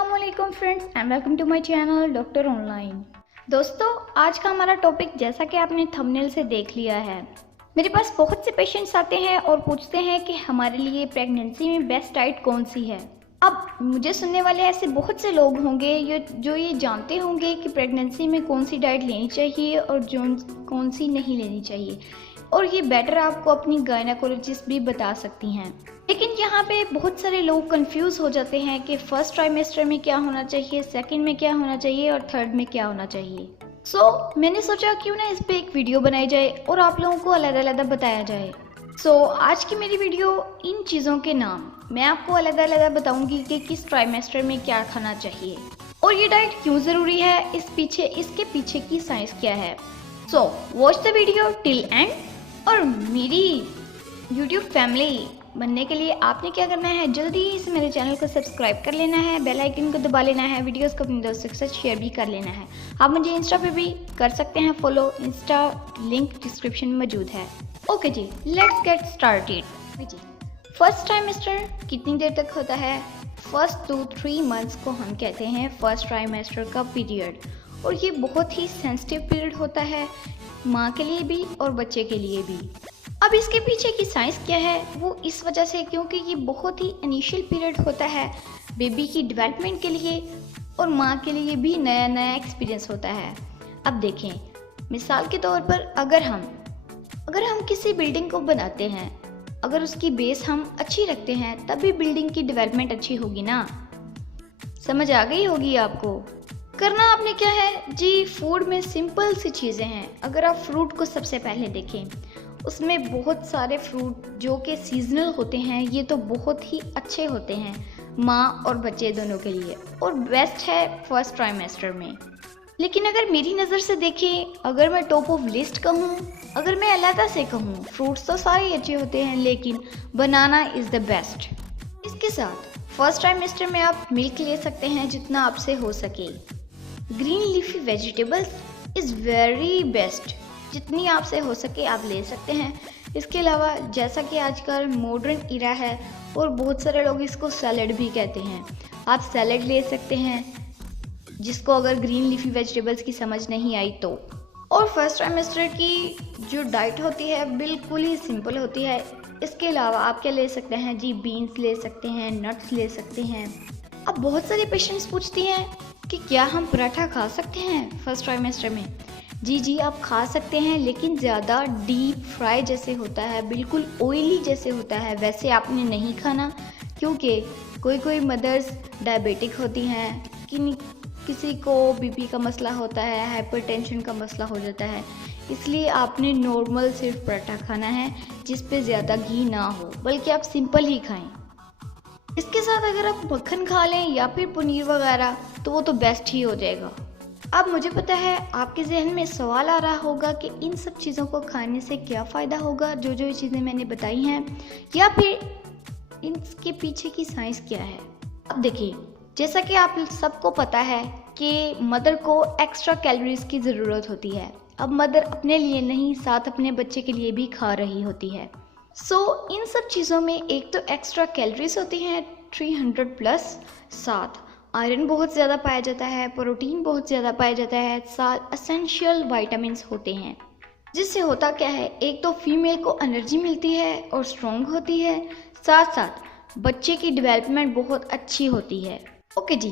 अस्सलामुअलैकुम friends and welcome to my channel doctor online. दोस्तों, आज का हमारा टॉपिक जैसा कि आपने थंबनेल से देख लिया है, मेरे पास बहुत से पेशेंट्स आते हैं और पूछते हैं कि हमारे लिए प्रेगनेंसी में बेस्ट डाइट कौन सी है। अब मुझे सुनने वाले ऐसे बहुत से लोग होंगे जो ये जानते होंगे कि प्रेगनेंसी में कौन सी डाइट लेनी चाहिए और कौन सी नहीं लेनी चाहिए, और ये बेटर आपको अपनी गायनेकोलॉजिस्ट भी बता सकती हैं। लेकिन यहाँ पे बहुत सारे लोग कंफ्यूज हो जाते हैं कि फर्स्ट ट्राइमेस्टर में क्या होना चाहिए, सेकंड में क्या होना चाहिए और थर्ड में क्या होना चाहिए। मैंने सोचा क्यों ना इस पे एक वीडियो बनाई जाए और आप लोगों को अलग अलग बताया जाए। आज की मेरी वीडियो इन चीज़ों के नाम मैं आपको अलग अलग बताऊंगी कि किस ट्राइमेस्टर में क्या खाना चाहिए और ये डाइट क्यों ज़रूरी है, इसके पीछे की साइंस क्या है। Watch the video till and. और मेरी यूट्यूब फैमिली बनने के लिए आपने क्या करना है, जल्दी से मेरे चैनल को सब्सक्राइब कर लेना है, बेल आइकन को दबा लेना है, वीडियोस को अपने दोस्तों के साथ शेयर भी कर लेना है। आप मुझे इंस्टा पे भी कर सकते हैं फॉलो, इंस्टा लिंक डिस्क्रिप्शन में मौजूद है। ओके जी, let's get started. First trimester कितनी देर तक होता है? फर्स्ट 2-3 मंथ्स को हम कहते हैं फर्स्ट ट्राइमेस्टर का पीरियड, और ये बहुत ही सेंसिटिव पीरियड होता है माँ के लिए भी और बच्चे के लिए भी। अब इसके पीछे की साइंस क्या है, वो इस वजह से क्योंकि ये बहुत ही इनिशियल पीरियड होता है बेबी की डेवलपमेंट के लिए, और माँ के लिए भी नया नया एक्सपीरियंस होता है। अब देखें, मिसाल के तौर पर अगर हम किसी बिल्डिंग को बनाते हैं, अगर उसकी बेस हम अच्छी रखते हैं तभी बिल्डिंग की डेवलपमेंट अच्छी होगी ना। समझ आ गई होगी आपको। करना आपने क्या है जी, फूड में सिंपल सी चीज़ें हैं। अगर आप फ्रूट को सबसे पहले देखें, उसमें बहुत सारे फ्रूट जो कि सीजनल होते हैं, ये तो बहुत ही अच्छे होते हैं माँ और बच्चे दोनों के लिए, और बेस्ट है फर्स्ट ट्राइमेस्टर में। लेकिन अगर मेरी नज़र से देखें, अगर मैं टॉप ऑफ लिस्ट कहूँ, अगर मैं अलग से कहूँ, फ्रूट्स तो सारे अच्छे होते हैं लेकिन बनाना इज़ द बेस्ट। इसके साथ फर्स्ट ट्राइमेस्टर में आप मिल्क ले सकते हैं जितना आपसे हो सके। Green leafy vegetables is very best, जितनी आपसे हो सके आप ले सकते हैं। इसके अलावा जैसा कि आजकल मॉडर्न इरा है और बहुत सारे लोग इसको सैलड भी कहते हैं, आप सैलड ले सकते हैं, जिसको अगर ग्रीन लीफी वेजिटेबल्स की समझ नहीं आई तो। और फर्स्ट ट्राइमेस्टर की जो डाइट होती है बिल्कुल ही सिंपल होती है। इसके अलावा आप क्या ले सकते हैं जी, बीन्स ले सकते हैं, नट्स ले सकते हैं। अब बहुत सारे पेशेंट्स पूछती हैं कि क्या हम पराठा खा सकते हैं फर्स्ट ट्राइमेस्टर में? जी आप खा सकते हैं, लेकिन ज़्यादा डीप फ्राई जैसे होता है, बिल्कुल ऑयली जैसे होता है, वैसे आपने नहीं खाना, क्योंकि कोई मदर्स डायबिटिक होती हैं, किसी को बीपी का मसला होता है, हाइपरटेंशन का मसला हो जाता है, इसलिए आपने नॉर्मल सिर्फ पराठा खाना है जिस पे ज़्यादा घी ना हो, बल्कि आप सिंपल ही खाएं। इसके साथ अगर आप मक्खन खा लें या फिर पनीर वगैरह तो वो तो बेस्ट ही हो जाएगा। अब मुझे पता है आपके जहन में सवाल आ रहा होगा कि इन सब चीज़ों को खाने से क्या फ़ायदा होगा, जो ये चीज़ें मैंने बताई हैं, या फिर इनके पीछे की साइंस क्या है। अब देखिए, जैसा कि आप सबको पता है कि मदर को एक्स्ट्रा कैलोरीज की ज़रूरत होती है। अब मदर अपने लिए नहीं, साथ अपने बच्चे के लिए भी खा रही होती है। इन सब चीज़ों में एक तो एक्स्ट्रा कैलोरीज होती हैं 300+, साथ आयरन बहुत ज़्यादा पाया जाता है, प्रोटीन बहुत ज़्यादा पाया जाता है, साथ एसेंशियल वाइटामिन्स होते हैं। जिससे होता क्या है, एक तो फीमेल को एनर्जी मिलती है और स्ट्रॉन्ग होती है, साथ साथ बच्चे की डेवलपमेंट बहुत अच्छी होती है। ओके जी,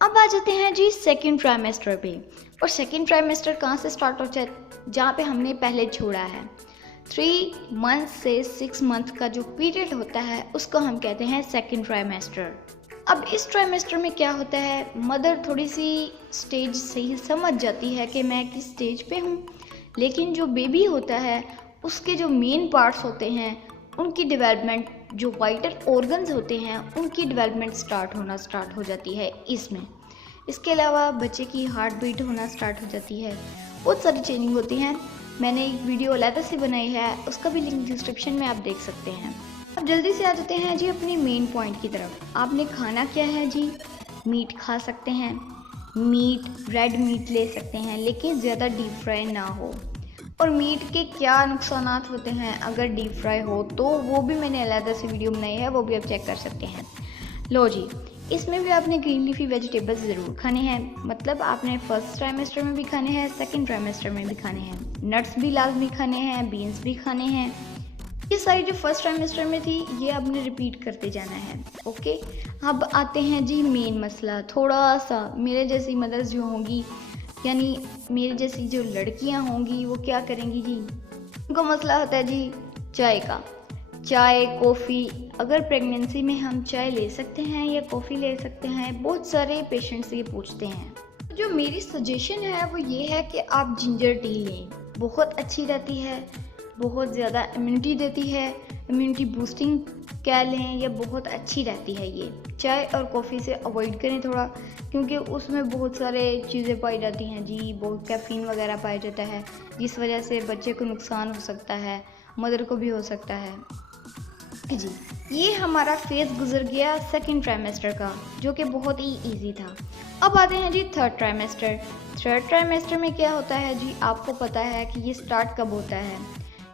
अब आ जाते हैं जी सेकेंड ट्राइमेस्टर पे। और सेकेंड ट्राइमेस्टर कहाँ से स्टार्ट होता है? जहाँ पे हमने पहले छोड़ा है। 3 मंथ से 6 मंथ का जो पीरियड होता है उसको हम कहते हैं सेकेंड ट्राइमेस्टर। अब इस ट्राइमेस्टर में क्या होता है, मदर थोड़ी सी स्टेज से ही समझ जाती है कि मैं किस स्टेज पे हूँ, लेकिन जो बेबी होता है उसके जो मेन पार्ट्स होते हैं उनकी डेवलपमेंट, जो वाइटल ऑर्गन्स होते हैं उनकी डेवलपमेंट स्टार्ट हो जाती है इसमें। इसके अलावा बच्चे की हार्ट बीट होना स्टार्ट हो जाती है, बहुत सारी चेंजिंग होती हैं। मैंने एक वीडियो अलग से बनाई है, उसका भी लिंक डिस्क्रिप्शन में आप देख सकते हैं। अब जल्दी से आ जाते हैं जी अपने मेन पॉइंट की तरफ। आपने खाना क्या है जी, मीट खा सकते हैं, रेड मीट ले सकते हैं, लेकिन ज़्यादा डीप फ्राई ना हो। और मीट के क्या नुकसानात होते हैं अगर डीप फ्राई हो, तो वो भी मैंने अलग से वीडियो बनाई है, वो भी आप चेक कर सकते हैं। लो जी, इसमें भी आपने ग्रीन लीफी वेजिटेबल्स ज़रूर खाने हैं, मतलब आपने फर्स्ट ट्राइमेस्टर में भी खाने हैं, सेकंड ट्राइमेस्टर में भी खाने हैं। नट्स भी लाजमी खाने हैं, बीन्स भी खाने हैं। ये सारी जो फर्स्ट ट्राइमेस्टर में थी ये आपने रिपीट करते जाना है। ओके, अब आते हैं जी मेन मसला। थोड़ा सा मेरे जैसी मदर्स जो होंगी, यानी मेरे जैसी जो लड़कियां होंगी, वो क्या करेंगी जी, उनका मसला होता है जी चाय का। चाय, कॉफ़ी, अगर प्रेगनेंसी में हम चाय ले सकते हैं या कॉफ़ी ले सकते हैं, बहुत सारे पेशेंट्स ये पूछते हैं। जो मेरी सजेशन है वो ये है कि आप जिंजर टी लें, बहुत अच्छी रहती है, बहुत ज़्यादा इम्यूनिटी देती है, इम्यूनिटी बूस्टिंग कह लें, या बहुत अच्छी रहती है ये। चाय और कॉफ़ी से अवॉइड करें थोड़ा, क्योंकि उसमें बहुत सारे चीज़ें पाई जाती हैं जी, बहुत कैफ़ीन वगैरह पाया जाता है, जिस वजह से बच्चे को नुकसान हो सकता है, मदर को भी हो सकता है जी। ये हमारा फेज़ गुजर गया सेकंड ट्राइमेस्टर का, जो कि बहुत ही इजी था। अब आते हैं जी थर्ड ट्राइमेस्टर। थर्ड ट्राइमेस्टर में क्या होता है जी, आपको पता है कि ये स्टार्ट कब होता है।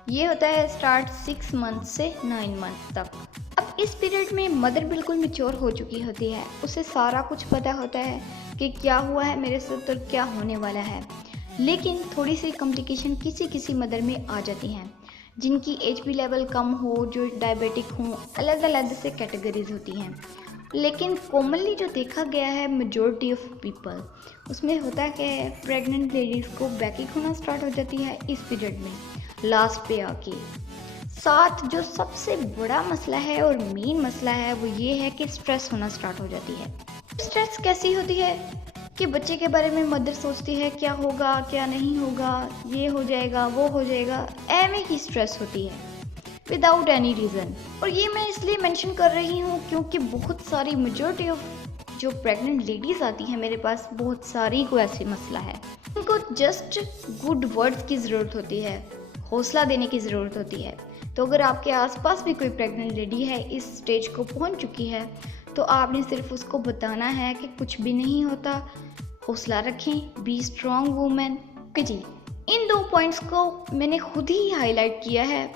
ये होता है स्टार्ट 6 मंथ से 9 मंथ तक। अब इस पीरियड में मदर बिल्कुल मैच्योर हो चुकी होती है, उसे सारा कुछ पता होता है कि क्या हुआ है मेरे साथ और क्या होने वाला है। लेकिन थोड़ी सी कॉम्प्लिकेशन किसी किसी मदर में आ जाती हैं, जिनकी एचबी लेवल कम हो, जो डायबिटिक हों, अलग अलग से कैटेगरीज होती हैं। लेकिन कॉमनली जो देखा गया है मेजॉरिटी ऑफ पीपल, उसमें होता है कि प्रेग्नेंट लेडीज़ को बैकिंग होना स्टार्ट हो जाती है इस पीरियड में, लास्ट पे आके। साथ जो सबसे बड़ा मसला है और मेन मसला है वो ये है कि स्ट्रेस होना स्टार्ट हो जाती है। स्ट्रेस कैसी होती है कि बच्चे के बारे में मदर सोचती है क्या होगा क्या नहीं होगा, ये हो जाएगा वो हो जाएगा, एम की स्ट्रेस होती है विदाउट एनी रीज़न। और ये मैं इसलिए मेंशन कर रही हूँ क्योंकि बहुत सारी मेजॉरिटी ऑफ जो प्रेग्नेंट लेडीज़ आती हैं मेरे पास, बहुत सारी को ऐसे मसला है। उनको जस्ट गुड वर्ड्स की ज़रूरत होती है, हौसला देने की ज़रूरत होती है। तो अगर आपके आसपास भी कोई प्रेग्नेंट लेडी है, इस स्टेज को पहुंच चुकी है, तो आपने सिर्फ उसको बताना है कि कुछ भी नहीं होता, हौसला रखें, बी स्ट्रॉन्ग वूमेन। जी, इन 2 पॉइंट्स को मैंने खुद ही हाईलाइट किया है।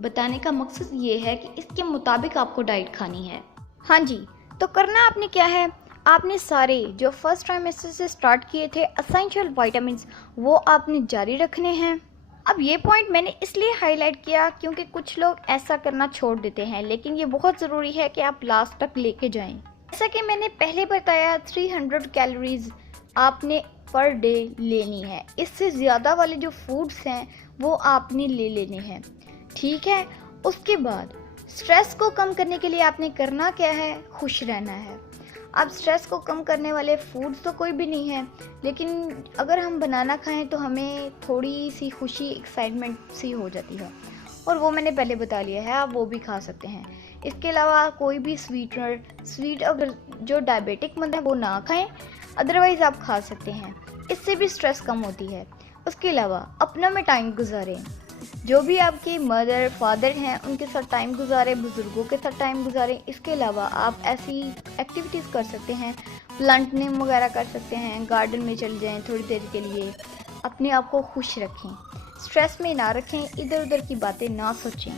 बताने का मकसद ये है कि इसके मुताबिक आपको डाइट खानी है। हाँ जी, तो करना आपने क्या है, आपने सारे जो फर्स्ट ट्राइमेस्टर से स्टार्ट किए थे एसेंशियल विटामिन्स, वो आपने जारी रखने हैं। अब ये पॉइंट मैंने इसलिए हाईलाइट किया क्योंकि कुछ लोग ऐसा करना छोड़ देते हैं, लेकिन ये बहुत ज़रूरी है कि आप लास्ट तक लेके जाएं। जैसा कि मैंने पहले बताया, 300 कैलोरीज आपने पर डे लेनी है। इससे ज़्यादा वाले जो फूड्स हैं वो आपने ले लेने हैं, ठीक है। उसके बाद स्ट्रेस को कम करने के लिए आपने करना क्या है, खुश रहना है। अब स्ट्रेस को कम करने वाले फूड्स तो कोई भी नहीं है, लेकिन अगर हम बनाना खाएं तो हमें थोड़ी सी खुशी, एक्साइटमेंट सी हो जाती है, और वो मैंने पहले बता लिया है, आप वो भी खा सकते हैं। इसके अलावा कोई भी स्वीट अगर जो डायबिटिक मत है वो ना खाएं, अदरवाइज़ आप खा सकते हैं, इससे भी स्ट्रेस कम होती है। उसके अलावा अपना में टाइम गुजारें, जो भी आपके मदर फादर हैं उनके साथ टाइम गुजारें, बुज़ुर्गों के साथ टाइम गुजारें। इसके अलावा आप ऐसी एक्टिविटीज़ कर सकते हैं, प्लांटनिंग वगैरह कर सकते हैं, गार्डन में चले जाएं थोड़ी देर के लिए, अपने आप को खुश रखें, स्ट्रेस में ना रखें, इधर उधर की बातें ना सोचें।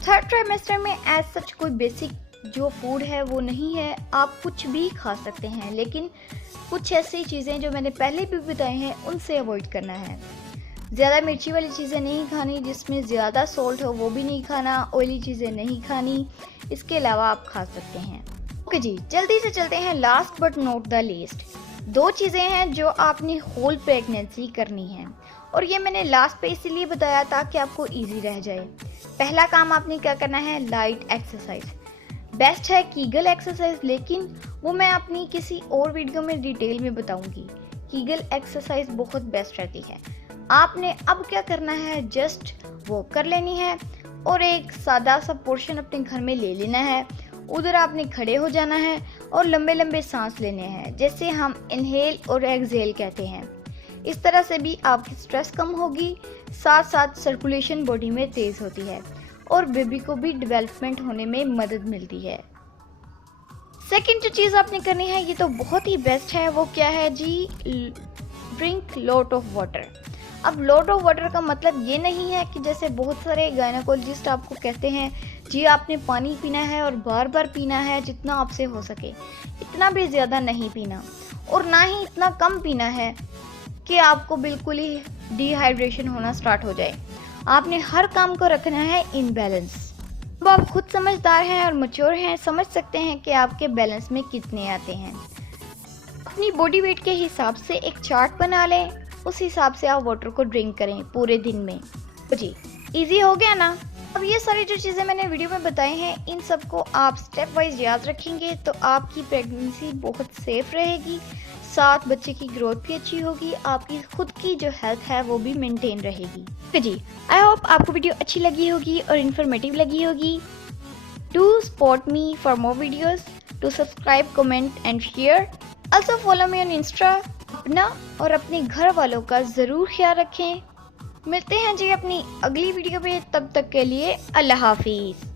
थर्ड ट्राइमेस्टर में एज सच कोई बेसिक जो फूड है वो नहीं है, आप कुछ भी खा सकते हैं, लेकिन कुछ ऐसी चीज़ें जो मैंने पहले भी बताई हैं उनसे अवॉइड करना है। ज़्यादा मिर्ची वाली चीज़ें नहीं खानी, जिसमें ज़्यादा सॉल्ट हो वो भी नहीं खाना, ऑयली चीज़ें नहीं खानी। इसके अलावा आप खा सकते हैं। ओके जी, जल्दी से चलते हैं last but not the least. 2 चीज़ें हैं जो आपने होल प्रेगनेंसी करनी है, और ये मैंने लास्ट पे इसीलिए बताया ताकि आपको ईजी रह जाए। पहला काम आपने क्या करना है, लाइट एक्सरसाइज। बेस्ट है कीगल एक्सरसाइज, लेकिन वो मैं अपनी किसी और वीडियो में डिटेल में बताऊँगी। कीगल एक्सरसाइज बहुत बेस्ट रहती है। आपने अब क्या करना है, जस्ट वॉक कर लेनी है और एक सादा सा पोर्शन अपने घर में ले लेना है। उधर आपने खड़े हो जाना है और लंबे लंबे सांस लेने हैं, जैसे हम इनहेल और एक्सहेल कहते हैं। इस तरह से भी आपकी स्ट्रेस कम होगी, साथ साथ सर्कुलेशन बॉडी में तेज़ होती है और बेबी को भी डेवलपमेंट होने में मदद मिलती है। सेकंड जो चीज़ आपने करनी है, ये तो बहुत ही बेस्ट है, वो क्या है जी, ड्रिंक लॉट ऑफ वाटर। अब लॉट ऑफ वाटर का मतलब ये नहीं है कि जैसे बहुत सारे गायनेकोलॉजिस्ट आपको कहते हैं जी आपने पानी पीना है और बार बार पीना है, जितना आपसे हो सके। इतना भी ज़्यादा नहीं पीना और ना ही इतना कम पीना है कि आपको बिल्कुल ही डिहाइड्रेशन होना स्टार्ट हो जाए। आपने हर काम को रखना है इन बैलेंस। अब आप खुद समझदार हैं और मैच्योर हैं, समझ सकते हैं कि आपके बैलेंस में कितने आते हैं। अपनी बॉडी वेट के हिसाब से एक चार्ट बना लें, उस हिसाब से आप वाटर को ड्रिंक करें पूरे दिन में। तो जी इजी हो गया ना। अब ये सारी जो चीज़ें मैंने वीडियो में बताई हैं, इन सबको आप स्टेप वाइज याद रखेंगे तो आपकी प्रेगनेंसी बहुत सेफ रहेगी, साथ बच्चे की ग्रोथ भी अच्छी होगी, आपकी खुद की जो हेल्थ है वो भी मेंटेन रहेगी। तो जी आई होप आपको वीडियो अच्छी लगी होगी और इन्फॉर्मेटिव लगी होगी। Do support me for more videos, to subscribe, comment and share. Also follow me on Insta. अपना और अपने घर वालों का ज़रूर ख्याल रखें। मिलते हैं जी अपनी अगली वीडियो में, तब तक के लिए अल्लाह हाफिज़।